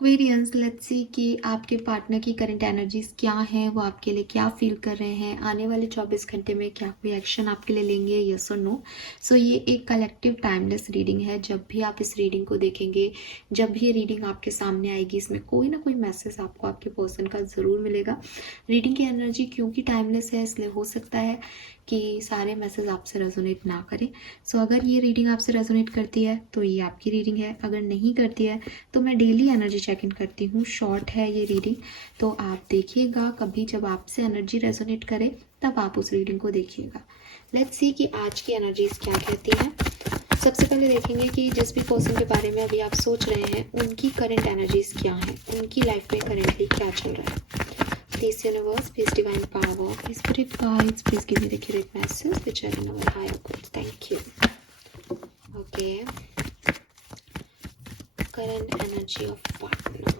Aquarians, let's see कि आपके partner की करंट एनर्जीज क्या हैं, वो आपके लिए क्या फील कर रहे हैं, आने वाले 24 घंटे में क्या कोई एक्शन आपके लिए लेंगे, यस और नो। सो ये एक कलेक्टिव टाइमलेस रीडिंग है। जब भी आप इस रीडिंग को देखेंगे, जब भी ये रीडिंग आपके सामने आएगी, इसमें कोई ना कोई मैसेज आपको आपके पर्सन का ज़रूर मिलेगा। रीडिंग की एनर्जी क्योंकि टाइमलेस है, इसलिए हो सकता है कि सारे मैसेज आपसे रेजोनेट ना करें। सो अगर ये रीडिंग आपसे रेजोनेट करती है तो ये आपकी रीडिंग है, अगर नहीं करती है तो मैं डेली एनर्जी चेक इन करती हूँ। शॉर्ट है ये रीडिंग, तो आप देखिएगा कभी जब आपसे एनर्जी रेजोनेट करे तब आप उस रीडिंग को देखिएगा। लेट्स सी कि आज की एनर्जीज क्या कहती हैं। सबसे पहले देखेंगे कि जिस भी पर्सन के बारे में अभी आप सोच रहे हैं उनकी करंट एनर्जीज क्या हैं, उनकी लाइफ में करेंटली क्या चल रहा है। Please universe, please divine power, please spirit guides, please give me the accurate message which I know our higher good. Thank you. Okay. Current energy of partner.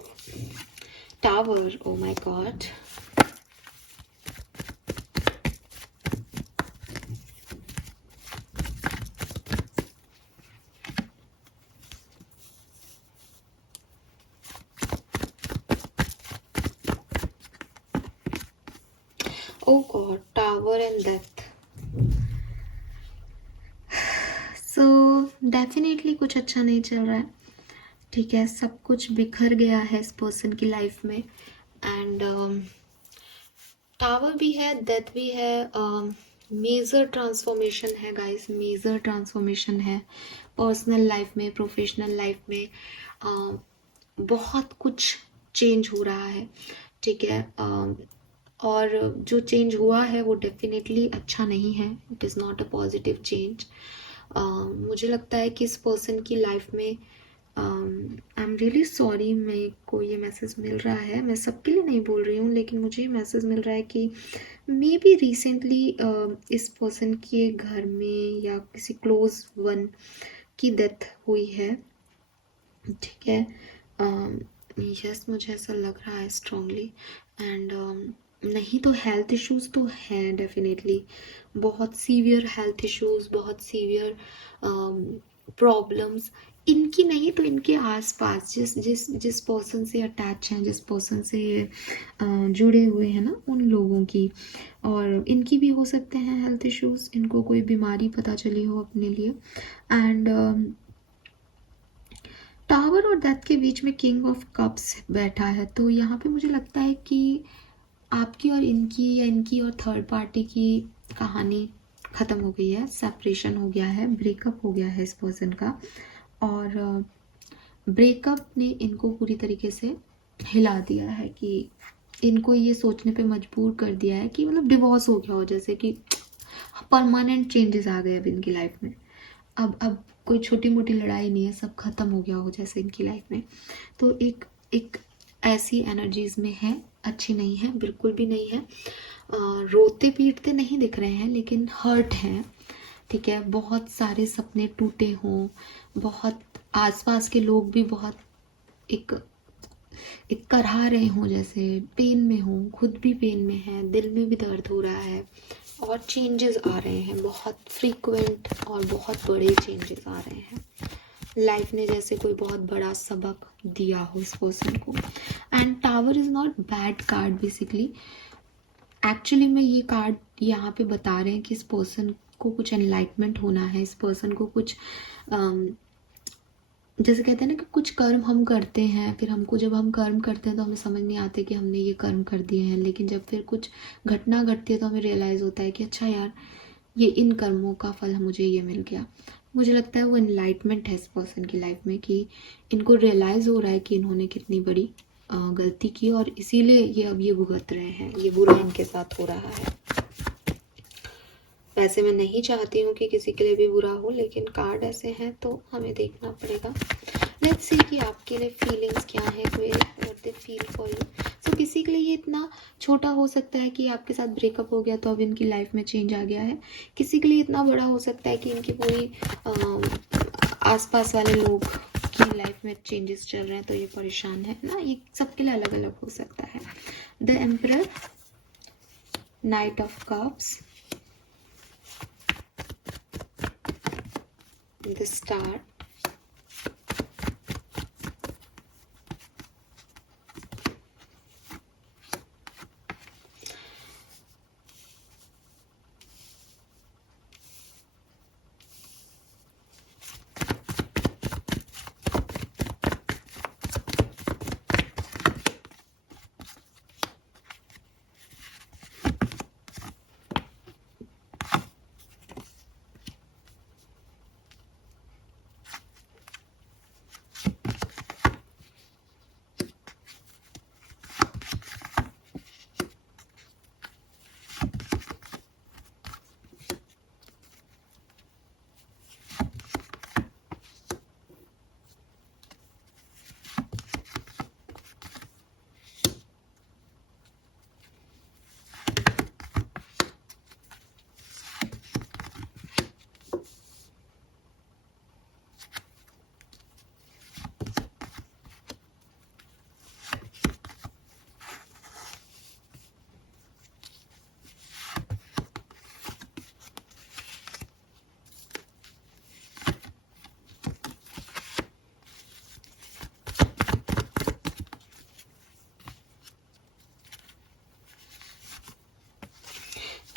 Tower. Oh my God. Oh God. Tower and death. So definitely कुछ अच्छा नहीं चल रहा है। ठीक है, सब कुछ बिखर गया है इस पर्सन की लाइफ में। एंड टावर भी है, डेथ भी है। मेजर ट्रांसफॉर्मेशन है गाइस, मेजर ट्रांसफॉर्मेशन है पर्सनल लाइफ में, प्रोफेशनल लाइफ में। बहुत कुछ चेंज हो रहा है। ठीक है, और जो चेंज हुआ है वो डेफिनेटली अच्छा नहीं है। It is not a positive change. मुझे लगता है कि इस पर्सन की लाइफ में आई एम रियली सॉरी, मेरे को ये मैसेज मिल रहा है, मैं सबके लिए नहीं बोल रही हूँ लेकिन मुझे ये मैसेज मिल रहा है कि मे बी रिसेंटली इस पर्सन के घर में या किसी क्लोज वन की डेथ हुई है। ठीक है, यस मुझे ऐसा लग रहा है स्ट्रांगली। एंड नहीं तो हेल्थ इश्यूज तो हैं डेफिनेटली, बहुत सीवियर हेल्थ इश्यूज, बहुत सीवियर प्रॉब्लम्स। इनकी नहीं तो इनके आसपास जिस जिस जिस पर्सन से अटैच हैं, जिस पर्सन से जुड़े हुए हैं ना, उन लोगों की। और इनकी भी हो सकते हैं हेल्थ इश्यूज, इनको कोई बीमारी पता चली हो अपने लिए। एंड टावर और डेथ के बीच में किंग ऑफ कप्स बैठा है। तो यहाँ पे मुझे लगता है कि आपकी और इनकी या इनकी और थर्ड पार्टी की कहानी ख़त्म हो गई है, सेपरेशन हो गया है, ब्रेकअप हो गया है इस पर्सन का। और ब्रेकअप ने इनको पूरी तरीके से हिला दिया है कि इनको ये सोचने पे मजबूर कर दिया है कि मतलब डिवोर्स हो गया हो, जैसे कि परमानेंट चेंजेस आ गए अब इनकी लाइफ में। अब कोई छोटी मोटी लड़ाई नहीं है, सब खत्म हो गया हो जैसे इनकी लाइफ में। तो एक एक ऐसी एनर्जीज में है, अच्छी नहीं है, बिल्कुल भी नहीं है। रोते पीटते नहीं दिख रहे हैं लेकिन हर्ट हैं। ठीक है, बहुत सारे सपने टूटे हों, बहुत आसपास के लोग भी बहुत एक एक करहा रहे हों, जैसे पेन में हों, खुद भी पेन में है, दिल में भी दर्द हो रहा है। और चेंजेस आ रहे हैं, बहुत फ्रीक्वेंट और बहुत बड़े चेंजेस आ रहे हैं। लाइफ ने जैसे कोई बहुत बड़ा सबक दिया हो इस पर्सन को। And tower is not bad card basically. Actually में ये कार्ड यहाँ पे बता रहे हैं कि इस पर्सन को कुछ एनलाइटमेंट होना है, इस पर्सन को कुछ जैसे कहते हैं ना कि कुछ कर्म हम करते हैं, फिर हमको जब हम कर्म करते हैं तो हमें समझ नहीं आते कि हमने ये कर्म कर दिए हैं, लेकिन जब फिर कुछ घटना घटती है तो हमें रियलाइज़ होता है कि अच्छा यार, ये इन कर्मों का फल मुझे ये मिल गया। मुझे लगता है वो एनलाइटमेंट है इस पर्सन की लाइफ में कि इनको रियलाइज़ हो रहा है कि इन्होंने कितनी बड़ी गलती की और इसीलिए ये अब ये भुगत रहे हैं, ये बुरा इनके साथ हो रहा है। वैसे मैं नहीं चाहती हूँ कि किसी के लिए भी बुरा हो, लेकिन कार्ड ऐसे हैं तो हमें देखना पड़ेगा। लेट्स सी कि आपके लिए फीलिंग्स क्या है, what they feel for you. So किसी के लिए ये इतना छोटा हो सकता है कि आपके साथ ब्रेकअप हो गया तो अब इनकी लाइफ में चेंज आ गया है। किसी के लिए इतना बड़ा हो सकता है कि इनकी पूरी आसपास वाले लोग की लाइफ में चेंजेस चल रहे हैं तो ये परेशान है ना। ये सबके लिए अलग अलग हो सकता है। The emperor, night of cups, the star,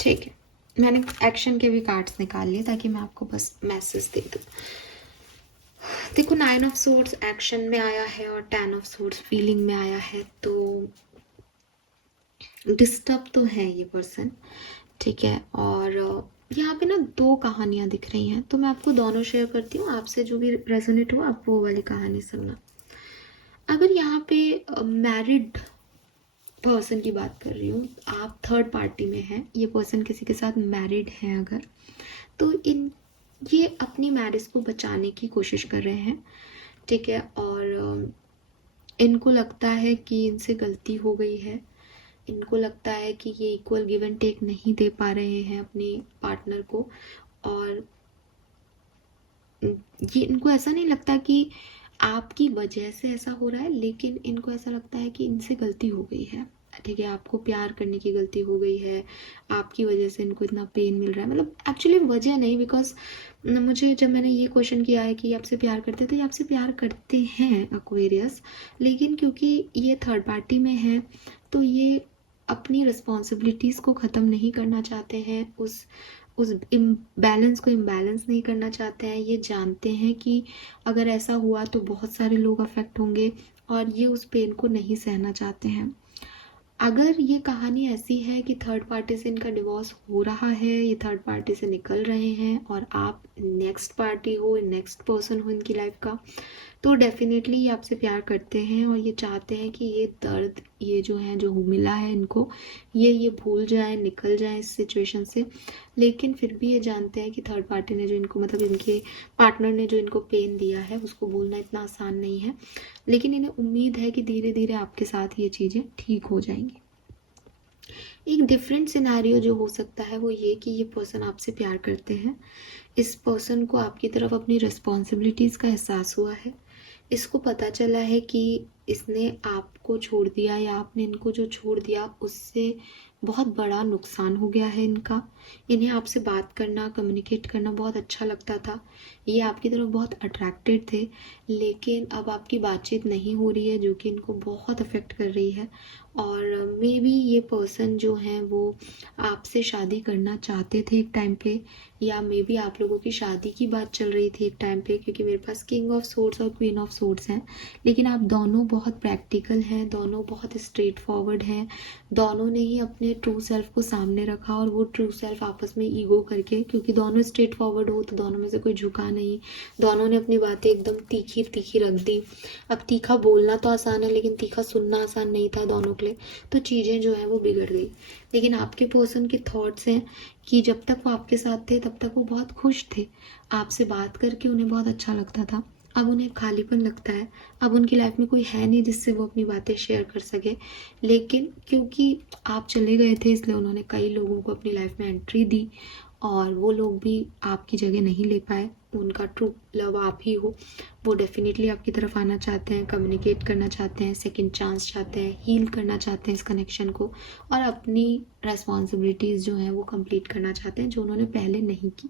ठीक है, मैंने एक्शन के भी कार्ड्स निकाल लिए ताकि मैं आपको बस मैसेज दे दूँ। देखो 9 ऑफ सोर्ड्स एक्शन में आया है और 10 ऑफ सोर्ड्स फीलिंग में आया है, तो डिस्टर्ब तो है ये पर्सन, ठीक है। और यहाँ पे ना 2 कहानियाँ दिख रही हैं, तो मैं आपको दोनों शेयर करती हूँ, आपसे जो भी रेजोनेट हो आप वो वाली कहानी सुनना। अगर यहाँ पे मैरिड पर्सन की बात कर रही हूँ, आप थर्ड पार्टी में हैं, ये पर्सन किसी के साथ मैरिड हैं अगर, तो ये अपनी मैरिज को बचाने की कोशिश कर रहे हैं, ठीक है। और इनको लगता है कि इनसे गलती हो गई है, इनको लगता है कि ये इक्वल गिव एंड टेक नहीं दे पा रहे हैं अपने पार्टनर को, और ये इनको ऐसा नहीं लगता कि आपकी वजह से ऐसा हो रहा है, लेकिन इनको ऐसा लगता है कि इनसे गलती हो गई है, ठीक है। आपको प्यार करने की गलती हो गई है, आपकी वजह से इनको इतना पेन मिल रहा है, मतलब एक्चुअली वजह नहीं, बिकॉज मुझे जब मैंने ये क्वेश्चन किया है कि ये आपसे प्यार करते, तो ये आपसे प्यार करते हैं एक्वेरियस, लेकिन क्योंकि ये थर्ड पार्टी में है तो ये अपनी रिस्पॉन्सिबिलिटीज़ को ख़त्म नहीं करना चाहते हैं, उस इम्बैलेंस को इम्बैलेंस नहीं करना चाहते हैं। ये जानते हैं कि अगर ऐसा हुआ तो बहुत सारे लोग अफेक्ट होंगे, और ये उस पेन को नहीं सहना चाहते हैं। अगर ये कहानी ऐसी है कि थर्ड पार्टी से इनका डिवोर्स हो रहा है, ये थर्ड पार्टी से निकल रहे हैं, और आप नेक्स्ट पार्टी हो, नेक्स्ट पर्सन हो इनकी लाइफ का, तो डेफिनेटली ये आपसे प्यार करते हैं और ये चाहते हैं कि ये दर्द, ये जो है जो मिला है इनको, ये भूल जाए, निकल जाए इस सिचुएशन से। लेकिन फिर भी ये जानते हैं कि थर्ड पार्टी ने जो इनको, मतलब इनके पार्टनर ने जो इनको पेन दिया है, उसको भूलना इतना आसान नहीं है, लेकिन इन्हें उम्मीद है कि धीरे धीरे आपके साथ ये चीज़ें ठीक हो जाएंगी। एक डिफरेंट सिनेरियो जो हो सकता है वो ये कि ये पर्सन आपसे प्यार करते हैं, इस पर्सन को आपकी तरफ अपनी रिस्पॉन्सिबिलिटीज़ का एहसास हुआ है, इसको पता चला है कि इसने आपको छोड़ दिया या आपने इनको जो छोड़ दिया उससे बहुत बड़ा नुकसान हो गया है इनका। इन्हें आपसे बात करना, कम्युनिकेट करना बहुत अच्छा लगता था, ये आपकी तरफ बहुत अट्रैक्टेड थे, लेकिन अब आपकी बातचीत नहीं हो रही है, जो कि इनको बहुत अफेक्ट कर रही है। और मे बी ये पर्सन जो हैं वो आपसे शादी करना चाहते थे एक टाइम पे, या मे बी आप लोगों की शादी की बात चल रही थी एक टाइम पे, क्योंकि मेरे पास किंग ऑफ सोर्ड्स और क्वीन ऑफ सोर्ड्स हैं। लेकिन आप दोनों बहुत प्रैक्टिकल हैं, दोनों बहुत स्ट्रेट फॉरवर्ड हैं, दोनों ने ही अपने ट्रू सेल्फ को सामने रखा, और वो ट्रू सेल्फ आपस में ईगो करके, क्योंकि दोनों स्ट्रेट फॉरवर्ड हो तो दोनों में से कोई झुका नहीं, दोनों ने अपनी बातें एकदम तीखी तीखी रख दी। अब तीखा बोलना तो आसान है, लेकिन तीखा सुनना आसान नहीं था दोनों के लिए, तो चीज़ें जो है वो बिगड़ गई। लेकिन आपके पर्सन के थॉट्स हैं कि जब तक वो आपके साथ थे तब तक वो बहुत खुश थे, आपसे बात करके उन्हें बहुत अच्छा लगता था। अब उन्हें खालीपन लगता है, अब उनकी लाइफ में कोई है नहीं जिससे वो अपनी बातें शेयर कर सके, लेकिन क्योंकि आप चले गए थे इसलिए उन्होंने कई लोगों को अपनी लाइफ में एंट्री दी, और वो लोग भी आपकी जगह नहीं ले पाए। उनका ट्रू लव आप ही हो, वो डेफिनेटली आपकी तरफ आना चाहते हैं, कम्युनिकेट करना चाहते हैं, सेकंड चांस चाहते हैं, हील करना चाहते हैं इस कनेक्शन को, और अपनी रेस्पॉन्सिबिलिटीज़ जो हैं वो कंप्लीट करना चाहते हैं जो उन्होंने पहले नहीं की,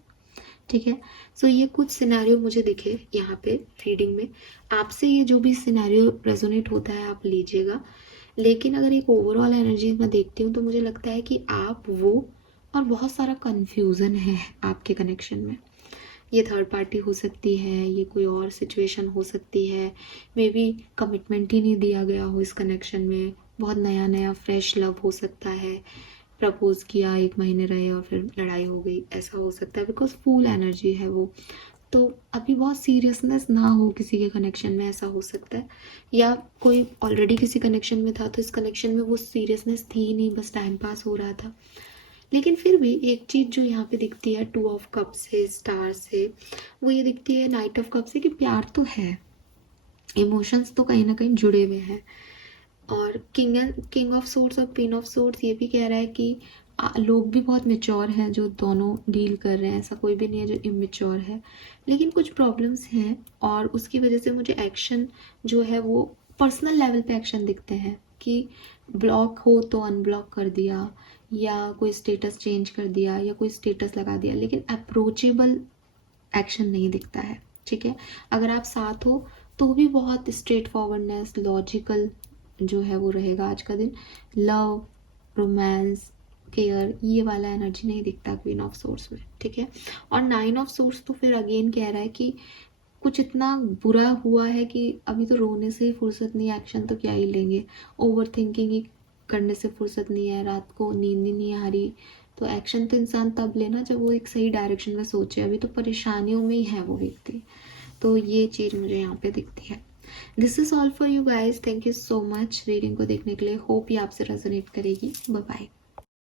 ठीक है। सो ये कुछ सिनेरियो मुझे दिखे यहाँ पे रीडिंग में, आपसे ये जो भी सिनेरियो रेजोनेट होता है आप लीजिएगा। लेकिन अगर एक ओवरऑल एनर्जी मैं देखती हूँ तो मुझे लगता है कि आप वो, और बहुत सारा कन्फ्यूज़न है आपके कनेक्शन में। ये थर्ड पार्टी हो सकती है, ये कोई और सिचुएशन हो सकती है, मे बी कमिटमेंट ही नहीं दिया गया हो इस कनेक्शन में, बहुत नया नया फ्रेश लव हो सकता है, प्रपोज किया, 1 महीने रहे और फिर लड़ाई हो गई, ऐसा हो सकता है, बिकॉज फुल एनर्जी है वो। तो अभी बहुत सीरियसनेस ना हो किसी के कनेक्शन में, ऐसा हो सकता है, या कोई ऑलरेडी किसी कनेक्शन में था तो इस कनेक्शन में वो सीरियसनेस थी ही नहीं, बस टाइम पास हो रहा था। लेकिन फिर भी एक चीज़ जो यहाँ पे दिखती है 2 ऑफ कप से, स्टार से, वो ये दिखती है नाइट ऑफ कप से कि प्यार तो है, इमोशंस तो कहीं ना कहीं जुड़े हुए हैं। और किंग ऑफ सोर्ड्स और क्वीन ऑफ सोर्ड्स ये भी कह रहा है कि लोग भी बहुत मेच्योर हैं जो दोनों डील कर रहे हैं, ऐसा कोई भी नहीं है जो इमेच्योर है, लेकिन कुछ प्रॉब्लम्स हैं, और उसकी वजह से मुझे एक्शन जो है वो पर्सनल लेवल पे एक्शन दिखते हैं, कि ब्लॉक हो तो अनब्लॉक कर दिया, या कोई स्टेटस चेंज कर दिया, या कोई स्टेटस लगा दिया, लेकिन अप्रोचेबल एक्शन नहीं दिखता है, ठीक है। अगर आप साथ हो तो भी बहुत स्ट्रेट फॉरवर्डनेस, लॉजिकल जो है वो रहेगा आज का दिन। लव, रोमांस, केयर, ये वाला एनर्जी नहीं दिखता क्वीन ऑफ सोर्स में, ठीक है। और 9 ऑफ सोर्स तो फिर अगेन कह रहा है कि कुछ इतना बुरा हुआ है कि अभी तो रोने से ही फुर्सत नहीं, एक्शन तो क्या ही लेंगे, ओवर थिंकिंग ही करने से फुर्सत नहीं है, रात को नींद ही नहीं आ रही, तो एक्शन तो इंसान तब लेना जब वो एक सही डायरेक्शन में सोचे, अभी तो परेशानियों में ही है वो व्यक्ति। तो ये चीज़ मुझे यहाँ पे दिखती है। This is all for you guys, thank you so much reading को देखने के लिए। होप ये आपसे रेजोनेट करेगी। Bye bye.